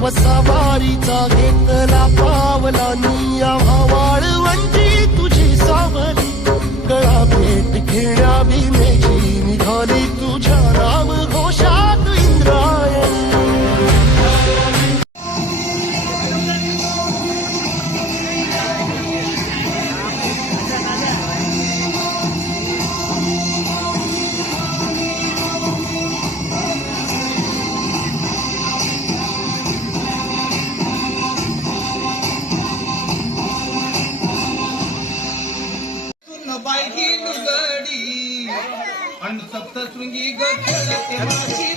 वसावारीचा घेतला पावला निया वाळवंटी तुझी सावली गळा भेट घेण्या भीमेची निघाली तुझ्या राम घोषात इंद्रायणी बायकी लुगडी आणि सप्तशृंगी गडते